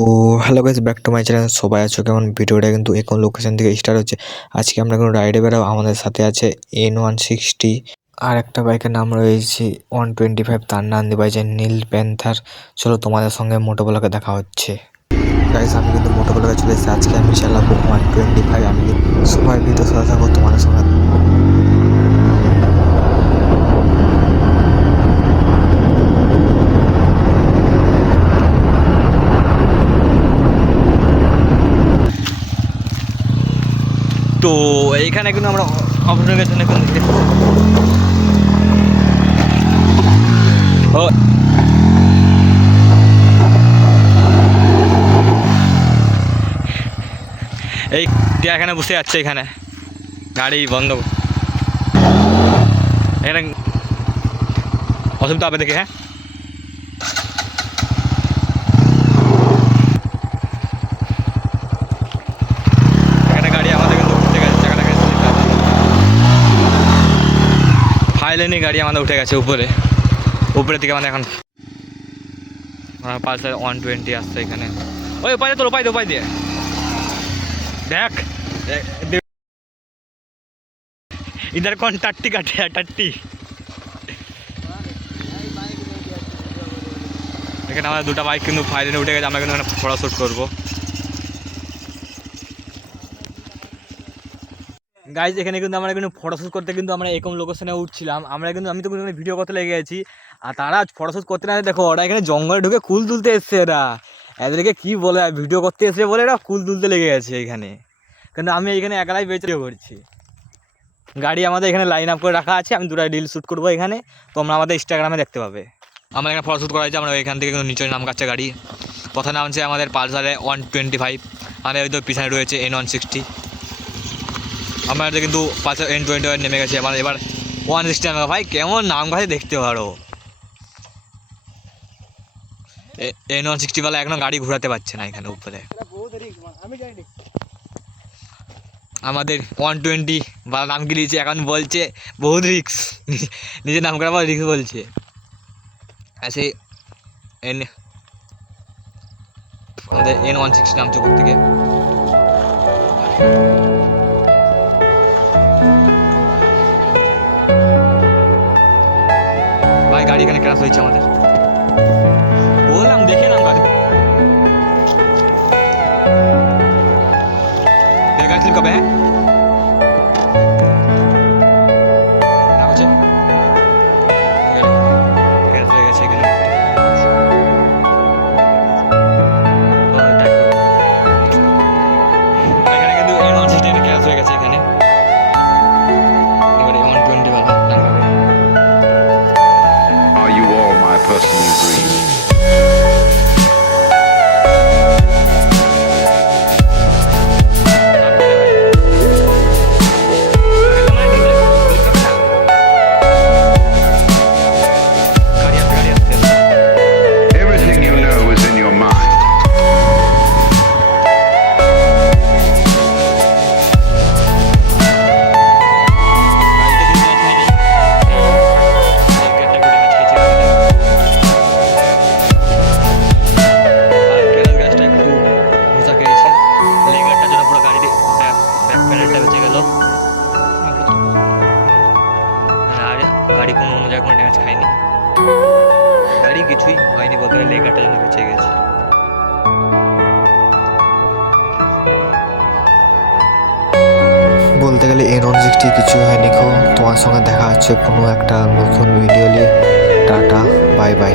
তো hello guys, back to my channel. সবাই আছো কেমন? ভিডিওটা কিন্তু এখন লোকেশন থেকে স্টার্ট হচ্ছে। আজকে আমরা কোনো রাইডে বেরাবো। আমাদের সাথে আছে N160, আর একটা বাইকের নাম রয়েছে 125, তার নাম দেওয়া হয়েছে নীল প্যান্থার। চলো তোমাদের সঙ্গে মোটোগুলোকে দেখা হচ্ছে। গাইস, আমি কিন্তু মোটোগুলোকে চলে এসেছি। আজকে আমি চালাবো 125। আমি সবাই ভিডিও সাথে থাকবো তোমাদের সঙ্গে। তো এইখানে কিন্তু আমরা অফরোডের জন্য এই এখানে বসে যাচ্ছে, এখানে গাড়ি বন্ধ। এখানে অসুবিধা হবে দেখে। হ্যাঁ, এখানে গাড়ি আমাদের কিন্তু উঠে গেছে, চাকাটা ফাইলেনি গাড়ি আমাদের উঠে গেছে উপরের দিকে। আমাদের এখন পালসার 120 আসছে এখানে। ওই উপায় তোর উপায় দিয়ে দেখ इधर कौन टट्टी काटे है? टट्टी এখানে আমাদের দুটো বাইক কিন্তু ফাইলেনে উঠে গেছে। আমরা কিন্তু এখানে ফটো শ্যুট করবো। গাইজ, এখানে কিন্তু আমরা কিন্তু ফটোশ্যুট করতে কিন্তু আমরা এরকম লোকেশনে উঠছিলাম। আমি তো কিন্তু ভিডিও করতে লেগে গেছি, আর তারা ফটোশ্যুট করতে না দেখো, ওরা এখানে জঙ্গলে ঢুকে কুল তুলতে এসছে। এদেরকে কী বলে, ভিডিও করতে এসছে বলে এরা কুল তুলতে লেগে গেছে এখানে। কিন্তু আমি এখানে একালাই বেঁচে করছি। গাড়ি আমাদের এখানে লাইন আপ করে রাখা আছে। আমি দুটো রিল শ্যুট করবো এখানে, তোমরা আমাদের ইনস্টাগ্রামে দেখতে পাবে। আমরা এখানে ফটোশ্যুট করা হয়েছে। আমরা এখান থেকে কিন্তু নিচে নাম কাটছে গাড়ি। প্রথমে নামছে আমাদের পালসারে 125, আমাদের ওই তো পিছনে রয়েছে N160। আমরা কিন্তু পালসার N21 নেমে গেছি। এবার 160 নামে। ভাই কেমন নাম গাছে দেখতে পারো। N160 বলা এখনো গাড়ি ঘোরাতে পারছে না এখানে উপরে। আমাদের 120 বা নাম গিলিয়েছে, এখন বলছে বহুত রিক্স। নিজের নাম করা রিক্স বলছে। ऐसे আমাদের N160 নামছে উপর থেকে। ভাই গাড়ি এখানে ক্র্যাশ হয়েছে আমাদের। বললাম দেখে নাম গাড়ি ছিল কবে। হ্যাঁ, personal dream. Everything you know is in your mind. গাড়ি কোনো অন্য জায়গায় কোনো ড্যামেজ খায়নি, গাড়ি কিছুই হয়নি বলতে গেলে, লেগারটার জন্য বেঁচে গেছে। বলতে গেলে N160 কিছু হয়নি। তোমার সঙ্গে দেখা হচ্ছে কোনো একটা নতুন ভিডিও নিয়ে। Tata, bye bye.